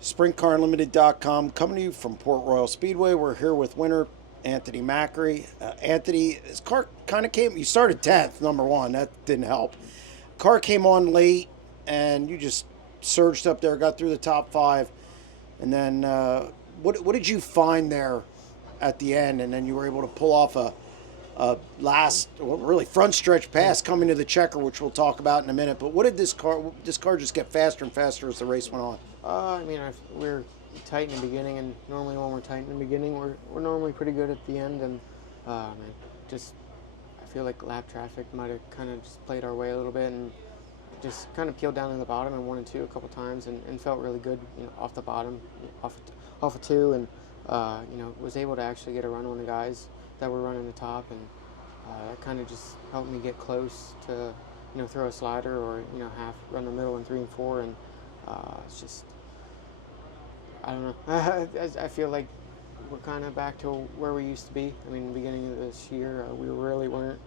SprintCarUnlimited.com coming to you from Port Royal Speedway. We're here with winner Anthony Macri. Anthony, his car kind of came. You started 10th, number one. That didn't help. Car came on late, and you just surged up there, got through the top five, and then what did you find there at the end? And then you were able to pull off a last, well, really front stretch pass coming to the checker, which we'll talk about in a minute. But what did this car just get faster and faster as the race went on? We're tight in the beginning, and normally when we're tight in the beginning, we're normally pretty good at the end. And I feel like lap traffic might have kind of just played our way a little bit, and just kind of peeled down in the bottom and 1 and 2 a couple times, and felt really good, off the bottom, off of 2, and was able to actually get a run on the guys that were running the top, and that kind of just helped me get close to throw a slider or half run the middle in 3 and 4, and it's just, I don't know. I feel like we're kind of back to where we used to be. I mean, beginning of this year, we really weren't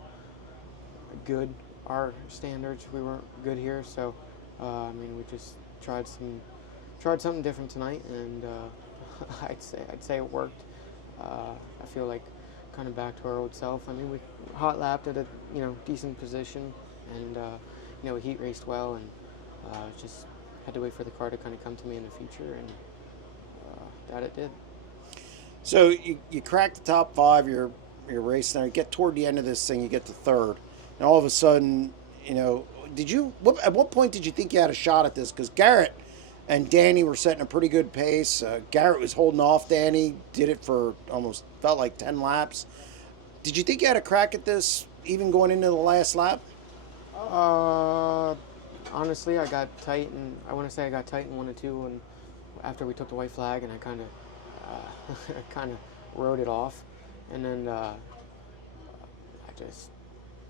good. Our standards, we weren't good here. So, we just tried something different tonight, and I'd say it worked. I feel like kind of back to our old self. I mean, we hot lapped at a decent position, and we heat raced well, and just had to wait for the car to kind of come to me in the future, and that it did. So you crack the top five, you're racing there, you get toward the end of this thing, you get to third, and all of a sudden, at what point did you think you had a shot at this? Because Garrett and Danny were setting a pretty good pace. Garrett was holding off Danny, did it for almost, felt like 10 laps. Did you think you had a crack at this, even going into the last lap? Honestly, I got tight, and I want to say I got tight in 1 and 2, and after we took the white flag, and I kind of rode it off, and then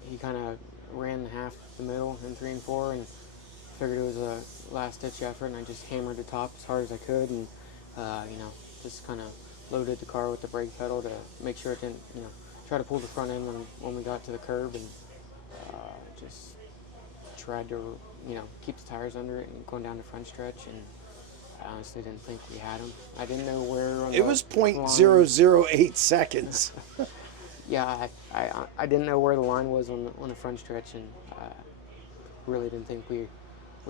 he kind of ran half the middle in 3 and 4, and figured it was a last-ditch effort, and I just hammered the top as hard as I could, and just kind of loaded the car with the brake pedal to make sure it didn't, try to pull the front end when we got to the curb, and just tried to keep the tires under it and going down the front stretch, and I honestly didn't think we had them. I didn't know where on it was 0.008 seconds. Yeah, I didn't know where the line was on the front stretch, and really didn't think we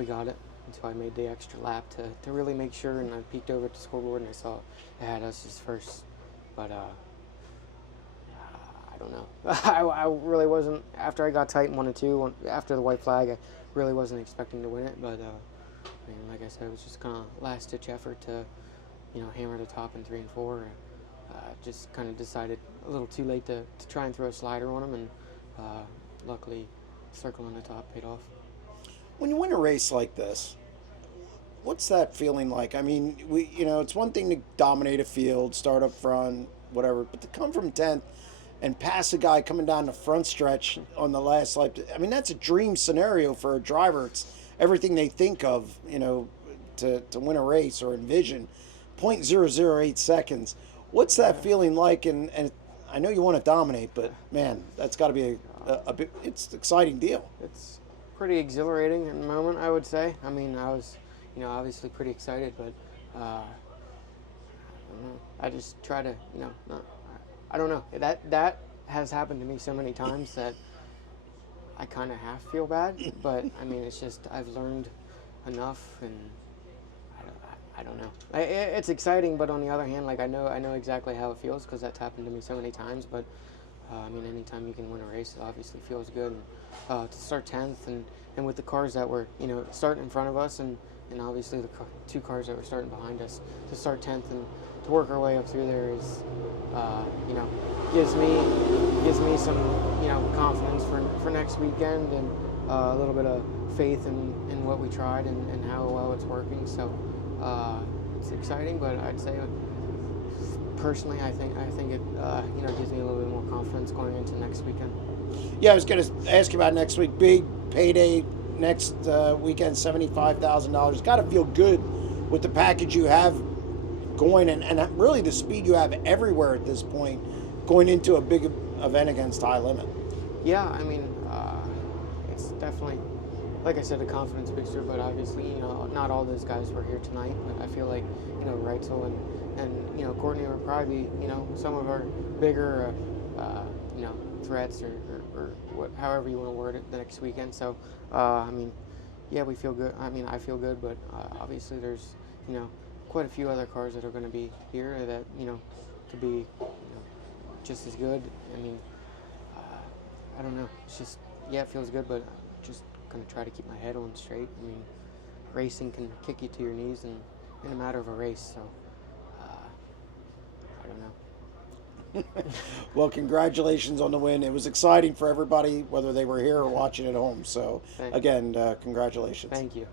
got it until I made the extra lap to really make sure, and I peeked over at the scoreboard and I saw it had us as first, but I don't know. I really wasn't, after I got tight in 1 and 2, after the white flag, I really wasn't expecting to win it, but like I said, it was just kind of last-ditch effort to, hammer the top in 3 and 4. Just kind of decided a little too late to try and throw a slider on them, and luckily, circling the top paid off. When you win a race like this, what's that feeling like? I mean, it's one thing to dominate a field, start up front, whatever, but to come from 10th and pass a guy coming down the front stretch on the last lap, I mean, that's a dream scenario for a driver. It's everything they think of, to win a race or envision. 0.008 seconds. What's that feeling like? And I know you want to dominate, but man, that's got to be a big, it's an exciting deal. It's pretty exhilarating in the moment, I would say. I mean, I was, obviously pretty excited, but I don't know. I just try to, I don't know. That has happened to me so many times that I kind of half feel bad, but I mean, it's just I've learned enough, and I don't know. It's exciting, but on the other hand, like I know exactly how it feels because that's happened to me so many times. But anytime you can win a race, it obviously feels good. And, to start 10th, and with the cars that were starting in front of us, and obviously the 2 cars that were starting behind us, to start 10th and to work our way up through there is, gives me some confidence for next weekend, and a little bit of faith in what we tried and how well it's working. So. It's exciting, but I'd say personally, I think it gives me a little bit more confidence going into next weekend. Yeah, I was going to ask you about next week. Big payday next weekend, $75,000. Got to feel good with the package you have going, and really the speed you have everywhere at this point, going into a big event against High Limit. Yeah, I mean, it's definitely like I said, a confidence booster. But obviously, not all those guys were here tonight. But I feel like, Reitzel and Courtney were probably, some of our bigger, threats or what, however you want to word it, the next weekend. So, yeah, we feel good. I feel good, but obviously there's, quite a few other cars that are going to be here that, could be, just as good. I don't know. It's just, yeah, it feels good, but I'm just going to try to keep my head on straight. Racing can kick you to your knees in a matter of a race, so I don't know. Well, congratulations on the win. It was exciting for everybody, whether they were here or watching at home. So, Thank, again, congratulations. thank you.